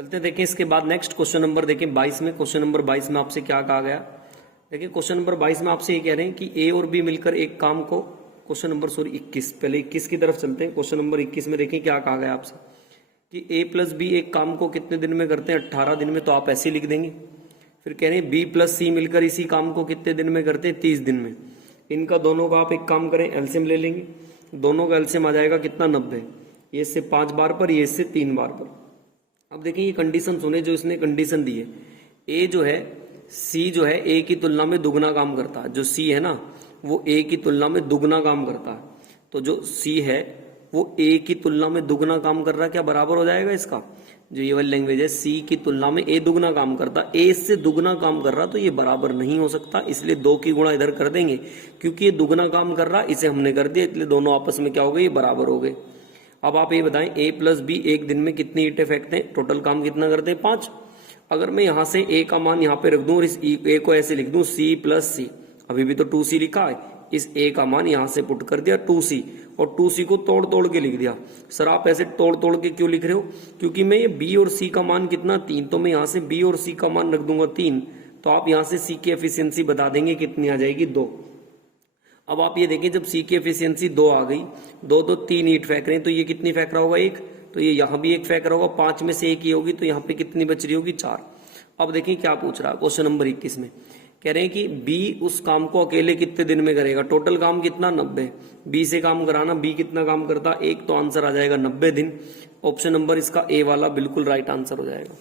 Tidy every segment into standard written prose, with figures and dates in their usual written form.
चलते देखिए इसके बाद नेक्स्ट क्वेश्चन नंबर देखिए 22 में। क्वेश्चन नंबर 22 में आपसे क्या कहा गया, देखिए क्वेश्चन नंबर 22 में आपसे ये कह रहे हैं कि ए और बी मिलकर एक काम को, क्वेश्चन नंबर 21, पहले 21 की तरफ चलते हैं। क्वेश्चन नंबर 21 में देखिए क्या कहा गया आपसे कि ए प्लस बी एक काम को कितने दिन में करते हैं, 18 दिन में, तो आप ऐसे ही लिख देंगे। फिर कह रहे हैं बी प्लस सी मिलकर इसी काम को कितने दिन में करते हैं, 30 दिन में। इनका दोनों का आप एक काम करें, एलसीएम ले लेंगे। दोनों का एलसीएम आ जाएगा कितना, 90। ये इससे 5 बार पर, ये इससे 3 बार पर। अब देखिए ये कंडीशन सुने जो इसने कंडीशन दी है, ए जो है, सी जो है ए की तुलना में दुगना काम करता है। जो सी है ना वो ए की तुलना में दुगना काम करता है। तो जो सी है वो ए की तुलना में दुगना काम कर रहा है, क्या बराबर हो जाएगा इसका, जो ये वाली लैंग्वेज है सी की तुलना में ए दुगना काम करता, ए इससे दुगना काम कर रहा, तो ये बराबर नहीं हो सकता। इसलिए 2 की गुणा इधर कर देंगे, क्योंकि ये दुगना काम कर रहा, इसे हमने कर दिया, इसलिए दोनों आपस में क्या हो गए, ये बराबर हो गए। अब आप ये बताएं ए प्लस बी एक दिन में कितनी ईंटें फेंकते हैं, टोटल काम कितना करते हैं, 5। अगर मैं यहां से ए का मान यहां पे रख दूं और इस ए को ऐसे लिख दूं सी प्लस सी, अभी भी तो 2c लिखा है, इस ए का मान यहां से पुट कर दिया 2c, और 2c को तोड़ तोड़ के लिख दिया। सर आप ऐसे तोड़ तोड़ के क्यों लिख रहे हो, क्योंकि मैं ये b और c का मान कितना, 3, तो मैं यहां से b और c का मान रख दूंगा 3, तो आप यहां से c की एफिशिएंसी बता देंगे कितनी आ जाएगी, 2। अब आप ये देखिए जब C की एफिशिएंसी 2 आ गई, 2 तो 3 ईंट फेंक रहे हैं, तो ये कितनी फेंक रहा होगा, 1, तो ये यहां भी 1 फेंक रहा होगा, 5 में से 1 ही होगी, तो यहाँ पे कितनी बच रही होगी, 4। अब देखिए क्या पूछ रहा है क्वेश्चन नंबर 21 में, कह रहे हैं कि B उस काम को अकेले कितने दिन में करेगा, टोटल काम कितना, 90। B से काम कराना, B कितना काम करता, 1, तो आंसर आ जाएगा 90 दिन। ऑप्शन नंबर इसका ए वाला बिल्कुल राइट आंसर हो जाएगा।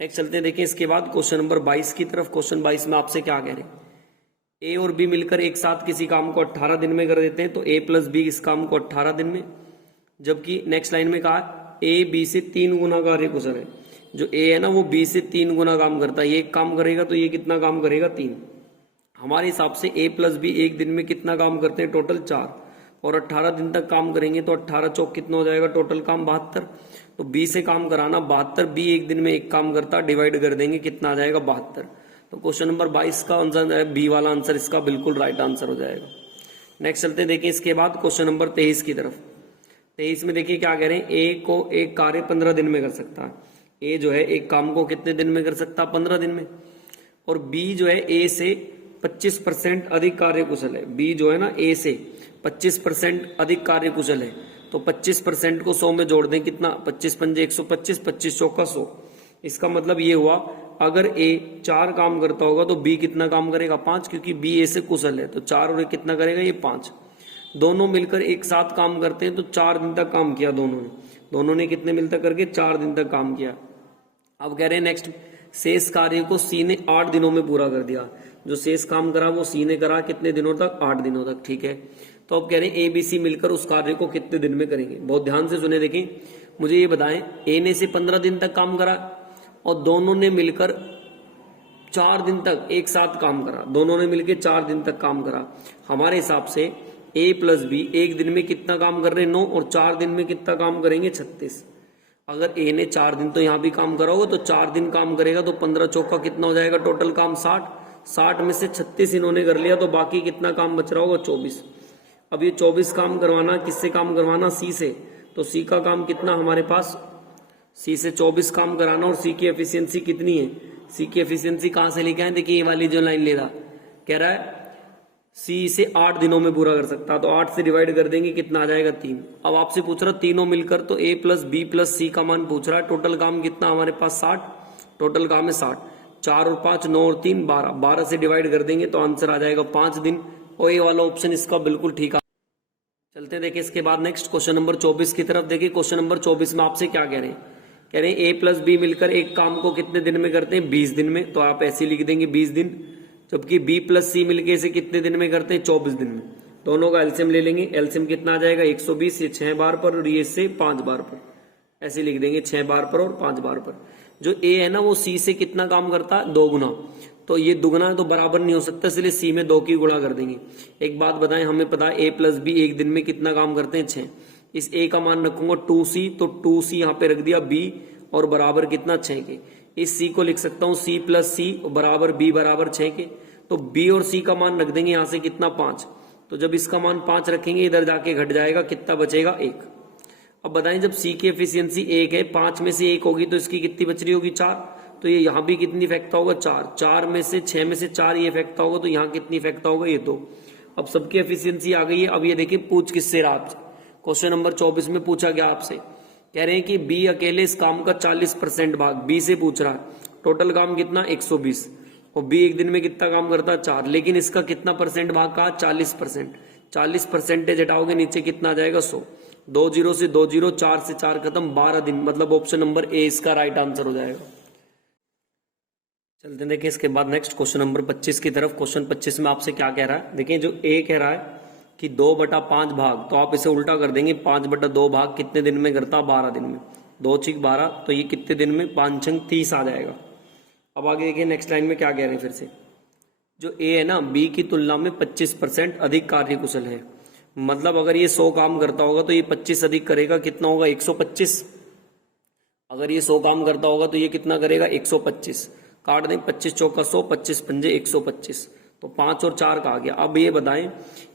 नेक्स्ट चलते हैं देखिए इसके बाद क्वेश्चन नंबर 22 की तरफ। क्वेश्चन 22 में आपसे क्या कह रहे हैं, ए और बी मिलकर एक साथ किसी काम को 18 दिन में कर देते हैं, तो ए प्लस बी इस काम को 18 दिन में। जबकि नेक्स्ट लाइन में कहा ए बी से 3 गुना कार्य कुशल है, जो ए है ना वो बी से 3 गुना काम करता है, ये एक काम करेगा तो ये कितना काम करेगा, 3। हमारे हिसाब से ए प्लस बी एक दिन में कितना काम करते हैं, टोटल 4, और 18 दिन तक काम करेंगे, तो 18 चौक कितना हो जाएगा, टोटल काम 72। तो बी से काम कराना 72, बी एक दिन में एक काम करता, डिवाइड कर देंगे कितना आ जाएगा, 72। तो क्वेश्चन नंबर 22 का आंसर है बी वाला आंसर, इसका बिल्कुल राइट आंसर हो जाएगा। नेक्स्ट चलते देखिए इसके बाद क्वेश्चन नंबर 23 की तरफ। 23 में देखिए क्या कह रहे हैं, ए को एक कार्य 15 दिन में कर सकता है। ए जो है एक काम को कितने दिन में कर सकता है, 15 दिन में। और बी जो है ए से 25% अधिक कार्य कुशल है। बी जो है ना ए से 25% अधिक कार्य कुशल है, तो 25% को 100 में जोड़ दें, कितना, 25 पंजे 125, 25 चौका 100। इसका मतलब ये हुआ अगर ए 4 काम करता होगा तो बी कितना काम करेगा, 5, क्योंकि बी ए से कुशल है, तो 4 और कितना करेगा, ये 5। दोनों मिलकर एक साथ काम करते हैं, तो 4 दिन तक काम किया दोनों ने कितने मिलकर करके 4 दिन तक काम किया। अब कह रहे हैं नेक्स्ट, शेष कार्य को सी ने 8 दिनों में पूरा कर दिया। जो शेष काम करा वो सी ने करा कितने दिनों तक, 8 दिनों तक, ठीक है। तो अब कह रहे हैं ए बी सी मिलकर उस कार्य को कितने दिन में करेंगे। बहुत ध्यान से सुने, देखें मुझे ये बताएं, ए ने से 15 दिन तक काम करा और दोनों ने मिलकर 4 दिन तक एक साथ काम करा, दोनों ने मिलकर 4 दिन तक काम करा। हमारे हिसाब से ए प्लस बी एक दिन में कितना काम कर रहे हैं, 9, और 4 दिन में कितना काम करेंगे, 36। अगर ए ने 4 दिन तो यहां भी काम करा होगा, तो 4 दिन काम करेगा, तो 15 चौका कितना हो जाएगा, टोटल काम 60। 60 में से 36 इन्होंने कर लिया, तो बाकी कितना काम बच रहा होगा, 24। अब ये 24 काम करवाना, किससे काम करवाना, सी से, तो सी का काम कितना हमारे पास, सी से 24 काम कराना, और सी की एफिशिएंसी कितनी है, सी की एफिशिएंसी कहां से लेके आए, देखिए ये वाली जो लाइन ले रहा, कह रहा है सी इसे 8 दिनों में पूरा कर सकता, तो 8 से डिवाइड कर देंगे, कितना आ जाएगा, 3। अब आपसे पूछ रहा तीनों मिलकर, तो ए प्लस बी प्लस सी का मान पूछ रहा है। टोटल काम कितना हमारे पास, 60, टोटल काम है 60। 4 और 5 9 और 3 12, 12 से डिवाइड कर देंगे तो आंसर आ जाएगा 5 दिन, और ये वाला ऑप्शन इसका बिल्कुल ठीक है। चलते देखिए इसके बाद नेक्स्ट क्वेश्चन नंबर 24 की तरफ। देखिए क्वेश्चन नंबर 24 में आपसे क्या कह रहे हैं, कह रहे हैं ए प्लस बी मिलकर एक काम को कितने दिन में करते हैं, 20 दिन में, तो आप ऐसे लिख देंगे 20 दिन। जबकि बी प्लस सी मिलकर इसे कितने दिन में करते हैं, 24 दिन में। दोनों का एलसीएम ले लेंगे, एलसीएम कितना आ जाएगा, 120, ये 6 बार पर, और ये इससे 5 बार पर, ऐसे लिख देंगे 6 बार पर और 5 बार पर। जो ए है ना वो सी से कितना काम करता है, 2 गुना, तो ये दुगना तो बराबर नहीं हो सकता, इसलिए सी में 2 की गुणा कर देंगे। एक बात बताएं, हमें पता है ए प्लस बी एक दिन में कितना काम करते हैं, 6। इस ए का मान रखूंगा 2c, तो 2c यहाँ पे रख दिया b, और बराबर कितना, 6 के। इस c को लिख सकता हूं c प्लस सी बराबर b बराबर 6 के, तो b और c का मान रख देंगे यहां से कितना, 5। तो जब इसका मान 5 रखेंगे, इधर जाके घट जाएगा, कितना बचेगा, 1। अब बताएं जब सी की एफिशिएंसी 1 है, 5 में से 1 होगी तो इसकी कितनी बच रही होगी 4, तो ये यहाँ भी कितनी फेंकता होगा 4, 4 में से 6 में से 4 ये फेंकता होगा तो यहाँ कितनी फेंकता होगा ये 2। अब सबकी एफिशिएंसी आ गई है। अब ये देखिए पूछ किससे रहा आपसे, क्वेश्चन नंबर 24 में पूछा गया आपसे, कह रहे हैं कि बी अकेले इस काम का 40% भाग, बी से पूछ रहा है, टोटल काम कितना 120, और बी एक दिन में कितना काम करता है 4, लेकिन इसका कितना परसेंट भाग कहा 40%, 40% हटाओगे नीचे कितना आ जाएगा 100, 2 जीरो से 2 जीरो, 4 से 4 खत्म, 12 दिन, मतलब ऑप्शन नंबर ए इसका राइट आंसर हो जाएगा। चलते हैं देखिए इसके बाद नेक्स्ट क्वेश्चन नंबर 25 की तरफ। क्वेश्चन 25 में आपसे क्या कह रहा है, देखिए जो ए कह रहा है कि 2/5 भाग, तो आप इसे उल्टा कर देंगे, 5/2 भाग कितने दिन में करता 12 दिन में, 2 छीक 12, तो ये कितने दिन में 5 छंग 30 आ जाएगा। अब आगे देखिए नेक्स्ट लाइन में क्या कह रहे हैं फिर से, जो ए है ना बी की तुलना में 25% अधिक कार्यकुशल है, मतलब अगर ये 100 काम करता होगा तो ये 25 अधिक करेगा, कितना होगा 125, अगर ये 100 काम करता होगा तो ये कितना करेगा 125, काट दें 25 चौका 100, 25 पंजे 125, तो 5 और 4 का आ गया। अब ये बताएं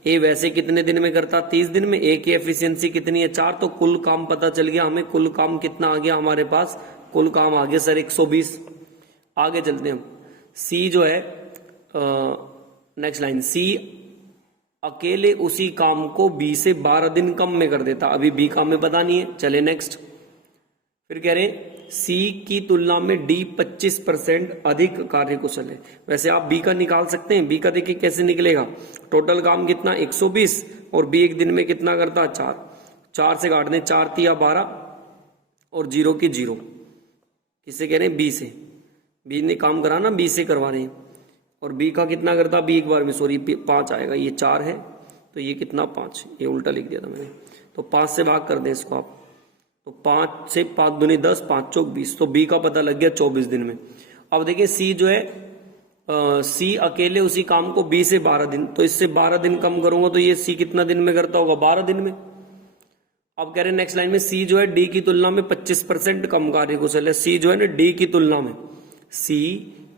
ए वैसे कितने दिन में करता 30 दिन में, ए की एफिशिएंसी कितनी है 4, तो कुल काम पता चल गया हमें, कुल काम कितना आ गया हमारे पास, कुल काम आ गया सर 120। आगे चलते हैं हम, सी जो है नेक्स्ट लाइन, सी अकेले उसी काम को बी से 12 दिन कम में कर देता, अभी बी का हमें पता नहीं है। चले नेक्स्ट, फिर कह रहे हैं सी की तुलना में डी 25% अधिक कार्यकुशल है। वैसे आप बी का निकाल सकते हैं, बी का देखिए कैसे निकलेगा, टोटल काम कितना 120 और बी एक दिन में कितना करता 4, 4 से काट दें 4 तिया 12 और 0 की 0, किससे कह रहे हैं बी से, बी ने काम करा ना बी से करवा रहे हैं, और बी का कितना करता बी एक बार में सॉरी 5 आएगा, ये 4 है तो ये कितना 5, ये उल्टा लिख दिया था मैंने, तो 5 से भाग कर दें इसको आप, तो 5 से 5 दूनी 10, 5 चौक 20, तो बी का पता लग गया 24 दिन में। अब देखिए सी जो है सी अकेले उसी काम को बी से 12 दिन, तो इससे 12 दिन कम करूंगा तो ये सी कितना दिन में करता होगा 12 दिन में। अब कह रहे हैं नेक्स्ट लाइन में सी जो है डी की तुलना में 25% कम कार्यकुशल है, सी जो है ना डी की तुलना में, सी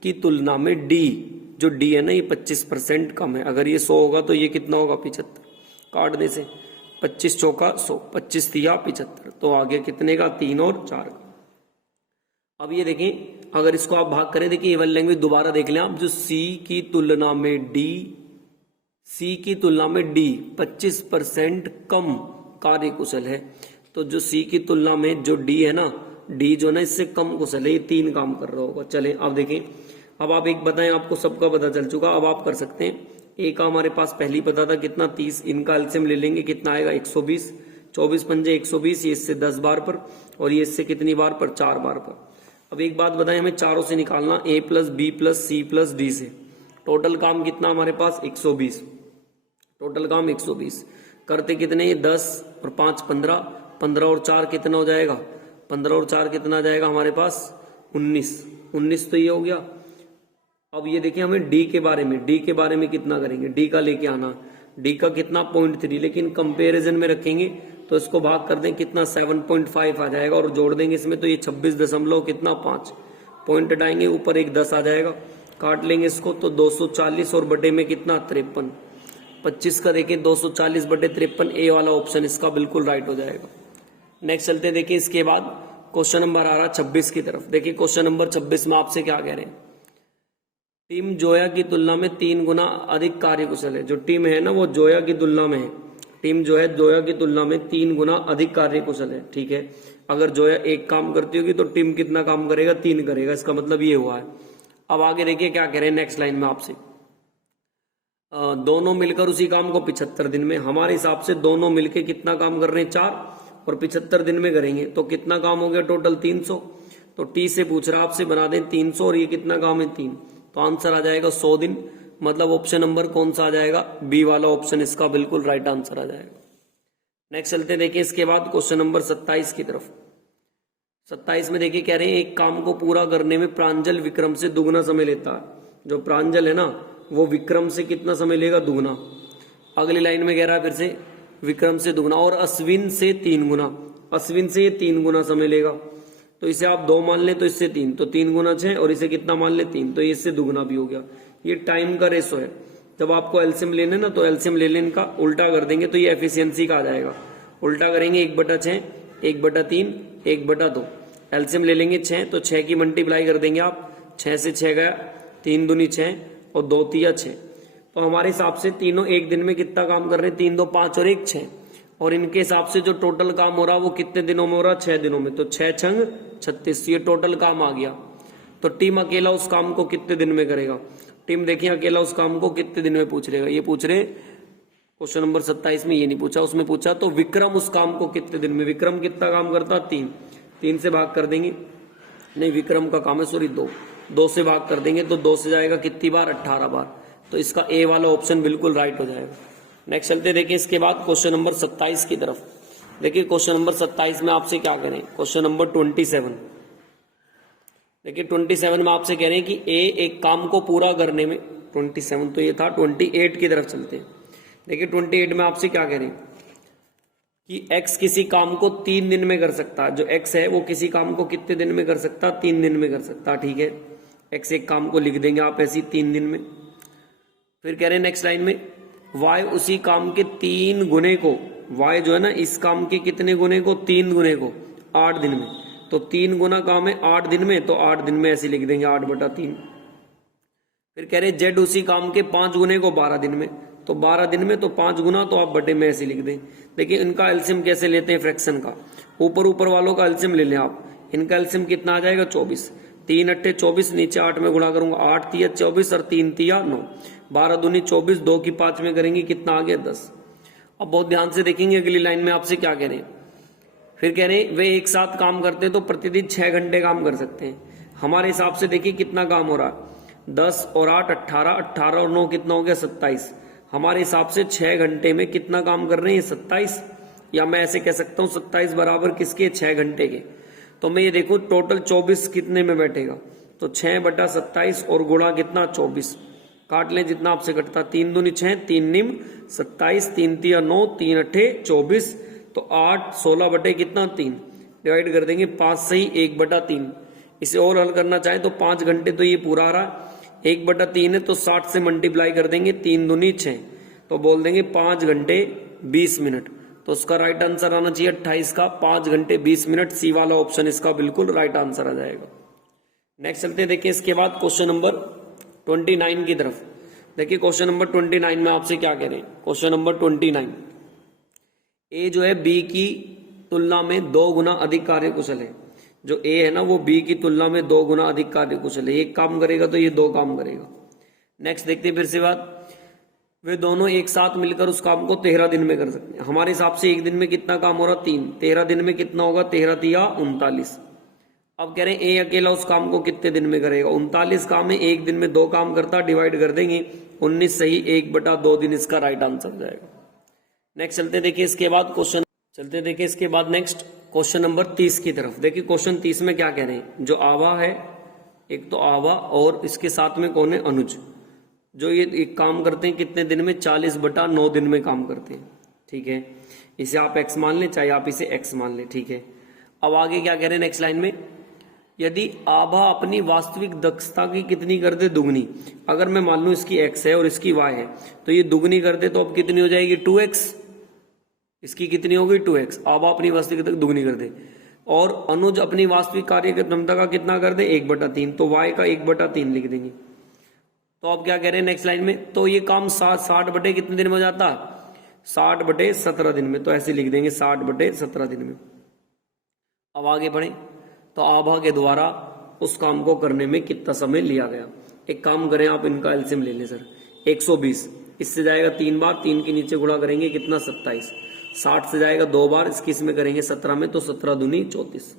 की तुलना में डी जो डी है ना ये 25% कम है, अगर ये 100 होगा तो ये कितना होगा 75, काट दे से 25 चौका 100, 25 तिया 75, तो आगे कितने का 3 और 4 का। अब ये देखें अगर इसको आप भाग करें, देखिए ये वाली लैंग्वेज दोबारा देख लें आप, जो सी की तुलना में डी, सी की तुलना में डी 25% कम कार्यकुशल है, तो जो सी की तुलना में जो डी है ना, डी जो ना इससे कम कुशल है, ये 3 काम कर रहा होगा। चले अब देखें, अब आप एक बताएं, आपको सबका पता चल चुका, अब आप कर सकते हैं। ए का हमारे पास पहली पता था कितना 30, इनका एलसीएम ले लेंगे कितना आएगा 120, 24 पंजे 120, ये इससे 10 बार पर और ये इससे कितनी बार पर 4 बार पर। अब एक बात बताएं, हमें चारों से निकालना, A plus B plus C plus D से, टोटल काम कितना हमारे पास 120, टोटल काम 120, करते कितने 10 और 5 15, 15 और 4 कितना हो जाएगा, 15 और 4 कितना आ जाएगा हमारे पास 19, 19 तो ये हो गया। अब ये देखिए हमें डी के बारे में, डी के बारे में कितना करेंगे, डी का लेके आना, डी का कितना 0.3, लेकिन कंपैरिजन में रखेंगे तो इसको भाग कर दें कितना 7.5 आ जाएगा और जोड़ देंगे इसमें तो ये 26 कितना 5, पॉइंट हटाएंगे ऊपर एक 10 आ जाएगा, काट लेंगे इसको तो 240 और बटे में कितना 53, 25 का देखें 240 बटे 53, ए वाला ऑप्शन इसका बिल्कुल राइट हो जाएगा। नेक्स्ट चलते हैं, देखिए इसके बाद क्वेश्चन नंबर आ रहा 26 की तरफ। देखिए क्वेश्चन नंबर 26 में आपसे क्या कह रहे हैं, टीम जोया की तुलना में 3 गुना अधिक कार्यकुशल है, जो टीम है ना वो जोया की तुलना में है, टीम जो है जोया की तुलना में 3 गुना अधिक कार्यकुशल है, ठीक है। अगर जोया 1 काम करती होगी तो टीम कितना काम करेगा 3 करेगा, इसका मतलब ये हुआ है। अब आगे देखिए क्या कह रहे हैं नेक्स्ट लाइन में आपसे, दोनों मिलकर उसी काम को 75 दिन में, हमारे हिसाब से दोनों मिलकर कितना काम कर रहे हैं 4 और 75 दिन में करेंगे तो कितना काम हो गया टोटल 300, तो टी से पूछ रहा आपसे बना दें 300 और ये कितना काम है 3, तो आंसर आ जाएगा 100 दिन, मतलब ऑप्शन नंबर कौन सा आ जाएगा, बी वाला ऑप्शन इसका बिल्कुल राइट आंसर आ जाएगा। नेक्स्ट चलते देखिए इसके बाद क्वेश्चन नंबर 27 की तरफ। 27 में देखिए कह रहे हैं एक काम को पूरा करने में प्रांजल विक्रम से दुगना समय लेता है, जो प्रांजल है ना वो विक्रम से कितना समय लेगा दुगना। अगली लाइन में कह रहा है फिर से विक्रम से दुगना और अश्विन से 3 गुना, अश्विन से ये 3 गुना समय लेगा, तो इसे आप 2 मान ले तो इससे 3, तो 3 गुना 6 और इसे कितना मान ले 3, तो ये इससे दुगना भी हो गया। ये टाइम का रेशो है, जब आपको एलसीएम लेना है ना तो एलसीएम ले लेने का उल्टा कर देंगे तो ये एफिशिएंसी का आ जाएगा, उल्टा करेंगे 1/6 1/3, 1/2। एलसीएम ले लेंगे 6, तो 6 की मल्टीप्लाई कर देंगे आप, 6 से 6 गया, 3 दूनी 6 और 2 तिया 6। तो हमारे हिसाब से तीनों एक दिन में कितना काम कर रहे हैं, 3 2 5 और 1 6। और इनके हिसाब से जो टोटल काम हो रहा है वो कितने दिनों में हो रहा है, 6 दिनों में। तो 6 छंग 36, ये टोटल काम आ गया। तो टीम अकेला उस काम को कितने दिन में करेगा। टीम देखिए अकेला उस काम को कितने दिन में पूछ लेगा। ये पूछ रहे क्वेश्चन नंबर 27 में, ये नहीं पूछा, उसमें पूछा तो विक्रम उस काम को कितने दिन में। विक्रम कितना काम करता, 3 से भाग कर देंगे, नहीं विक्रम का काम है सॉरी 2 से भाग कर देंगे, तो 2 से जाएगा कितनी बार, 18 बार। तो इसका ए वाला ऑप्शन बिल्कुल राइट हो जाएगा। नेक्स्ट चलते देखिए इसके बाद क्वेश्चन नंबर 27 की तरफ। देखिए क्वेश्चन नंबर 27 में आपसे क्या करें, क्वेश्चन नंबर 27। देखिए 27 में आपसे कह रहे हैं कि ए एक काम को पूरा करने में, 27 तो ये था, 28 की तरफ चलते हैं। देखिए 28 में आपसे क्या कह रहे हैं कि x किसी काम को 3 दिन में कर सकता है। जो x है वो किसी काम को कितने दिन में कर सकता, 3 दिन में कर सकता। ठीक है, x एक काम को लिख देंगे आप ऐसी 3 दिन में। फिर कह रहे हैं नेक्स्ट लाइन में y उसी काम के 3 गुने को, y जो है ना इस काम के कितने गुने को, 3 गुने को 8 दिन में। तो 3 गुना काम है 8 दिन में, तो 8 दिन में ऐसे लिख देंगे 8/3। फिर कह रहे z उसी काम के 5 गुने को 12 दिन में, तो 12 दिन में तो 5 गुना, तो आप बटे में ऐसे लिख दें। देखिए इनका एलसीएम कैसे लेते हैं, फ्रैक्शन का, ऊपर वालों का एलसीएम ले लें आप। इनका एलसीएम कितना आ जाएगा, 24, 3 8 24, नीचे 8 में गुणा करूंगा, 8 तिया 24 और 3 तिया 9, 12 दूनी 24, 2 की 5 में करेंगे कितना आ गया, 10। अब बहुत ध्यान से देखेंगे अगली लाइन में आपसे क्या कह रहे हैं। फिर कह रहे हैं वे एक साथ काम करते हैं तो प्रतिदिन 6 घंटे काम कर सकते हैं। हमारे हिसाब से देखिए कितना काम हो रहा है, 10 और 8 18, 18 और 9 कितना हो गया, 27। हमारे हिसाब से 6 घंटे में कितना काम कर रहे हैं, 27। या मैं ऐसे कह सकता हूं 27 बराबर किसके, 6 घंटे के। तो मैं ये देखूं टोटल 24 कितने में बैठेगा, तो 6/27 और गुणा कितना, 24। काट लें जितना आपसे कटता, 3 दूनी 6, 3 निम 27, 3 तिया 9, 3 8 24, तो 8 16 बटे कितना 3, डिवाइड कर देंगे 5 से ही 1/3। इसे और हल करना चाहे तो 5 घंटे तो ये पूरा आ रहा, 1/3 है तो 60 से मल्टीप्लाई कर देंगे, 3 दूनी 6, तो बोल देंगे 5 घंटे 20 मिनट। तो उसका राइट आंसर आना चाहिए 28 का 5 घंटे 20 मिनट। सी वाला ऑप्शन इसका बिल्कुल राइट आंसर आ जाएगा। नेक्स्ट चलते हैं देखिए इसके बाद क्वेश्चन नंबर 29 की तरफ। देखिए क्वेश्चन नंबर 29 में आपसे क्या कह रहे हैं, क्वेश्चन नंबर 29, ए जो है बी की तुलना में 2 गुना अधिक कार्यकुशल है। जो ए है ना वो बी की तुलना में 2 गुना अधिक कार्यकुशल है। एक काम करेगा तो ये 2 काम करेगा। नेक्स्ट देखते हैं फिर से बात, वे दोनों एक साथ मिलकर उस काम को 13 दिन में कर सकते हैं। हमारे हिसाब से एक दिन में कितना काम हो रहा, 3, 13 दिन में कितना होगा, 13 तिया 39। अब कह रहे हैं ए अकेला उस काम को कितने दिन में करेगा, 39 काम है, एक दिन में 2 काम करता, डिवाइड कर देंगे 19 सही 1/2 दिन इसका राइट आंसर जाएगा। नेक्स्ट चलते देखिए इसके बाद क्वेश्चन, चलते देखिए इसके बाद नेक्स्ट क्वेश्चन नंबर 30 की तरफ। देखिए क्वेश्चन 30 में क्या कह रहे हैं, जो आवा है, एक तो आवा और इसके साथ में कौन है, अनुज, जो ये एक काम करते हैं कितने दिन में, 40/9 दिन में काम करते हैं। ठीक है, इसे आप x मान लें चाहे आप इसे x मान लें। ठीक है, अब आगे क्या कह रहे हैं नेक्स्ट लाइन में, यदि आभा अपनी वास्तविक दक्षता की कितनी कर दे, दुगनी। अगर मैं मान लूं इसकी x है और इसकी y है तो ये दुगनी कर दे तो अब कितनी हो जाएगी, 2x। इसकी कितनी होगी, 2x। आभा अपनी वास्तविक दुगनी कर दे और अनुज अपनी वास्तविक कार्य क्षमता का कितना कर दे, 1/3, तो y का 1/3 लिख देंगे। तो अब क्या कह रहे हैं नेक्स्ट लाइन में, तो ये काम 60 बटे कितने दिन में हो जाता है, 60/17 दिन में। तो ऐसे लिख देंगे 60/17 दिन में। अब आगे बढ़े तो आभा के द्वारा उस काम को करने में कितना समय लिया गया। एक काम करें आप, इनका एलसीएम ले लें सर, 120, इससे जाएगा 3 बार, 3 के नीचे गुणा करेंगे कितना, 27, 60 से जाएगा 2 बार, इसकी इसमें करेंगे 17 में, तो 17 दूनी 34।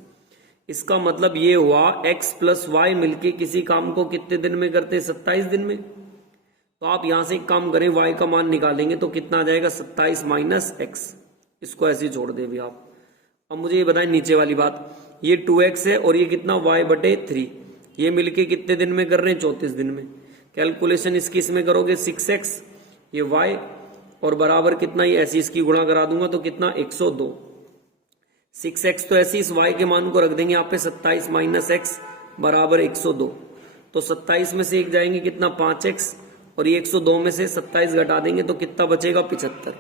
इसका मतलब ये हुआ x प्लस वाई मिलके किसी काम को कितने दिन में करते, 27 दिन में। तो आप यहां से एक काम करें, y का मान निकालेंगे तो कितना आ जाएगा, 27 माइनस x, इसको ऐसे ही छोड़ दे भी आप। अब मुझे ये बताएं नीचे वाली बात, ये 2x है और ये कितना, y/3, ये मिलके कितने दिन में कर रहे हैं, 34 दिन में। कैलकुलेशन इसकी इसमें करोगे 6x, ये y और बराबर कितना, ये ऐसी इसकी गुणा करा दूंगा तो कितना, 102। 6x तो ऐसी इस y के मान को रख देंगे यहाँ पे, 27 माइनस x बराबर 102। तो 27 में से एक जाएंगे कितना, 5x, और ये 102 में से 27 घटा देंगे तो कितना बचेगा, 75।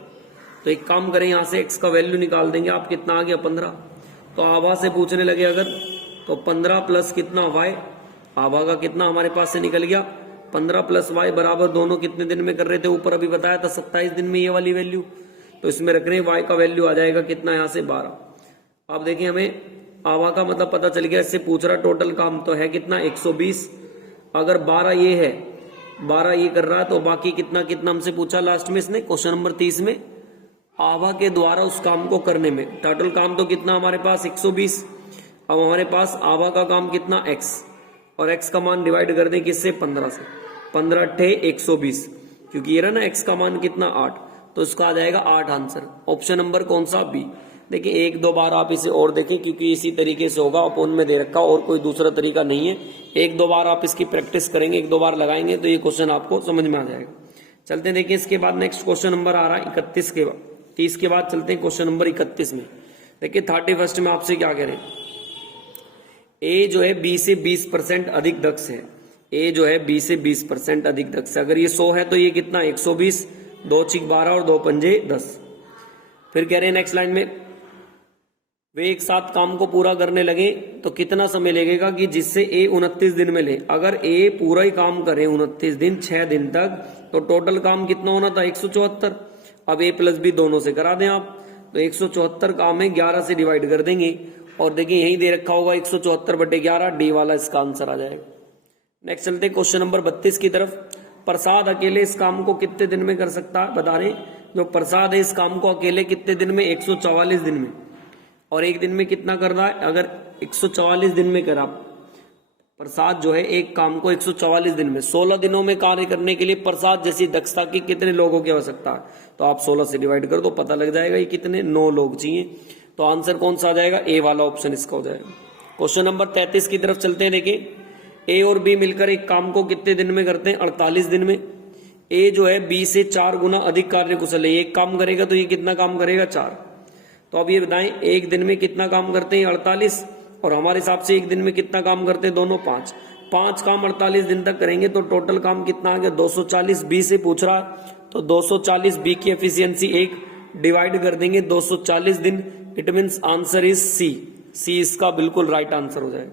तो एक काम करें, यहाँ से x का वैल्यू निकाल देंगे आप, कितना आ गया, 15। तो आभा से पूछने लगे अगर, तो 15 प्लस कितना y, आभा का कितना हमारे पास से निकल गया 15 प्लस y बराबर, दोनों कितने दिन में कर रहे थे, ऊपर अभी बताया था 27 दिन में ये वाली वैल्यू, तो इसमें रख रहे हैं y का वैल्यू आ जाएगा कितना यहाँ से 12। अब देखिए हमें आभा का मतलब पता चल गया, इससे पूछ रहा टोटल काम तो है कितना 120, अगर 12 ये है 12 ये कर रहा है, तो बाकी कितना कितना हमसे पूछा लास्ट में इसने क्वेश्चन नंबर 30 में, आभा के द्वारा उस काम को करने में। टोटल काम तो कितना हमारे पास 120, अब हमारे पास आभा का काम कितना x, और x का मान डिवाइड कर दें किससे 15 से, 15 अट्ठे 120, क्योंकि ये रहा ना x का मान कितना 8, तो इसका आ जाएगा 8 आंसर। ऑप्शन नंबर कौन सा, बी। देखिए एक दो बार आप इसे और देखें, क्योंकि इसी तरीके से होगा, अपोन में दे रखा और कोई दूसरा तरीका नहीं है। एक दो बार आप इसकी प्रैक्टिस करेंगे, एक दो बार लगाएंगे तो ये क्वेश्चन आपको समझ में आ जाएगा। चलते हैं देखिए इसके बाद नेक्स्ट क्वेश्चन नंबर आ रहा है 31 के बाद, 30 के बाद चलते हैं क्वेश्चन नंबर 31 में। देखिए 31 में आपसे क्या कह रहे हैं, ए जो है बी से 20% अधिक दक्ष है, ए जो है बी से 20% अधिक दक्ष है। अगर ये 100 है तो ये कितना 120, 2 चिक 12 और 2 पंजे 10। फिर कह रहे हैं नेक्स्ट लाइन में, वे एक साथ काम को पूरा करने लगे तो कितना समय लगेगा कि जिससे ए 29 दिन में ले। अगर ए पूरा ही काम करे 29 दिन 6 दिन तक, तो टोटल काम कितना होना था 174। अब ए प्लस बी दोनों से करा दें आप, तो 174 काम है 11 से डिवाइड कर देंगे, और देखिए यही दे रखा होगा 174/11, डी वाला इसका आंसर आ जाएगा। नेक्स्ट चलते क्वेश्चन नंबर 32 की तरफ। प्रसाद अकेले इस काम को कितने दिन में कर सकता है, बता रहे जो प्रसाद है इस काम को अकेले कितने दिन में, 144 दिन में, और एक दिन में कितना कर रहा है, अगर 144 दिन में करा प्रसाद जो है एक काम को 144 दिन में, 16 दिनों में कार्य करने के लिए प्रसाद जैसी दक्षता की कितने लोगों की आवश्यकता है, तो आप 16 से डिवाइड कर दो, पता लग जाएगा ये कितने 9 लोग चाहिए। तो आंसर कौन सा आ जाएगा, ए वाला ऑप्शन इसका हो जाएगा। क्वेश्चन नंबर 33 की तरफ चलते हैं। देखिए ए और बी मिलकर एक काम को कितने दिन में करते हैं, 48 दिन में। ए जो है बी से 4 गुना अधिक कार्य कुशल है, एक काम करेगा तो ये कितना काम करेगा 4। तो अब ये बताएं एक दिन में कितना काम करते हैं 48, और हमारे हिसाब से एक दिन में कितना काम करते हैं दोनों 5 काम 48 दिन तक करेंगे, तो टोटल काम कितना आ गया 240। बी से पूछ रहा, तो 240 बी की एफिशिएंसी 1 डिवाइड कर देंगे 240 दिन, it means answer is C इसका बिल्कुल राइट आंसर हो जाएगा।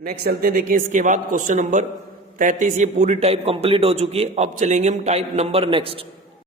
नेक्स्ट चलते हैं। देखिए इसके बाद क्वेश्चन नंबर 33, ये पूरी टाइप कंप्लीट हो चुकी है। अब चलेंगे हम टाइप नंबर नेक्स्ट।